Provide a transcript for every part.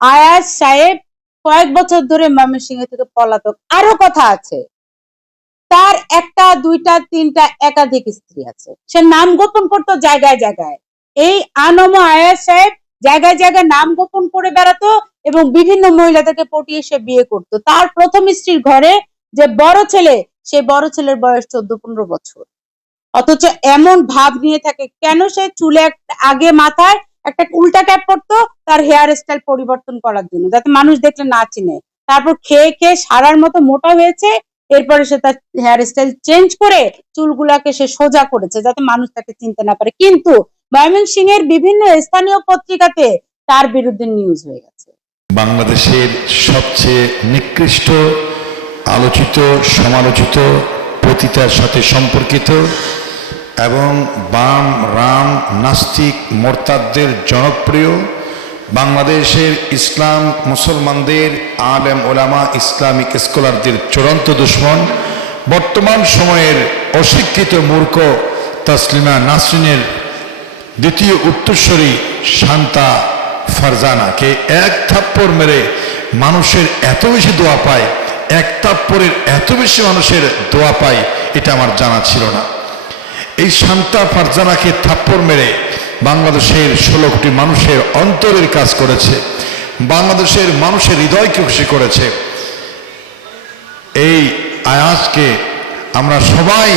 আয়াজ সাহেব কয়েক বছর ধরে ময়মনসিংহ থেকে পলাতক। আরো কথা আছে, তার একটা, দুইটা, তিনটা, একাধিক স্ত্রী আছে। সে নাম গোপন করতো জায়গায় জায়গায়। এই আনম আয়াজ সাহেব জায়গায় জায়গায় নাম গোপন করে বেড়াতো এবং বিভিন্ন মহিলাদেরকে পটিয়ে সে বিয়ে করতো। তার প্রথম স্ত্রীর ঘরে যে বড় ছেলে, সে বড় ছেলের বয়স 14-15 বছর। অথচ এমন ভাব নিয়ে থাকে কেন? সে চুলে আগে মাথায় একটা উল্টা ক্যাপ পরতো তার হেয়ার স্টাইল পরিবর্তন করার জন্য, যাতে মানুষ দেখলে না চিনে। তারপর খেয়ে খেয়ে সারার মতো মোটা হয়েছে, এরপরে সে তার হেয়ার স্টাইল চেঞ্জ করে চুলগুলাকে সে সোজা করেছে যাতে মানুষ তাকে চিনতে না পারে। কিন্তু ময়মনসিংহের বিভিন্ন স্থানীয় পত্রিকাতে তার বিরুদ্ধে নিউজ হয়ে গেছে। বাংলাদেশের সবচেয়ে নিকৃষ্ট, আলোচিত, সমালোচিত, পতিতার সাথে সম্পর্কিত এবং বাম, রাম, নাস্তিক, মোরতাদদের জনপ্রিয়, বাংলাদেশের ইসলাম, মুসলমানদের, আলেম ওলামা, ইসলামিক স্কলারদের চূড়ান্ত দুশমন, বর্তমান সময়ের অশিক্ষিত মূর্খ তাসলিমা নাসরিনের দ্বিতীয় উত্তরসূরি শান্তা ফারজানাকে এক থাপ্পড় মেরে মানুষের এত বেশি দোয়া পায়, এক থাপ্পড়ের এত বেশি মানুষের দোয়া পায়, এটা আমার জানা ছিল না। এই শান্তা ফারজানাকে থাপ্পড় মেরে বাংলাদেশের 16 কোটি মানুষের অন্তরের কাজ করেছে, বাংলাদেশের মানুষের হৃদয়কে খুশি করেছে। এই আয়াজকে আমরা সবাই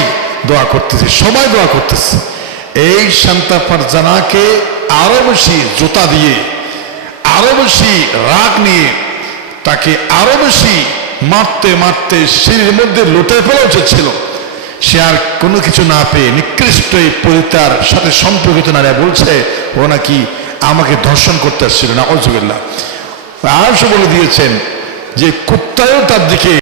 দোয়া করতেছি, সবাই দোয়া করতেছি। এই শান্তা ফারজানাকে আরো বেশি জোতা দিয়ে, আরো বেশি রাগ নিয়ে তাকে আরো বেশি মারতে মারতে সিঁড়ির মধ্যে লুটে ফেলা উচিত ছিল। সে আর কোনো কিছু না পেয়ে নিকৃষ্ট এই পতিতার সাথে সম্পর্কিত নারী বলছে ও নাকি আমাকে ধর্ষণ করতে আসছিল না। আউযুবিল্লাহ। আর সে বলে দিয়েছেন যে কুত্তায়ও তার দিকে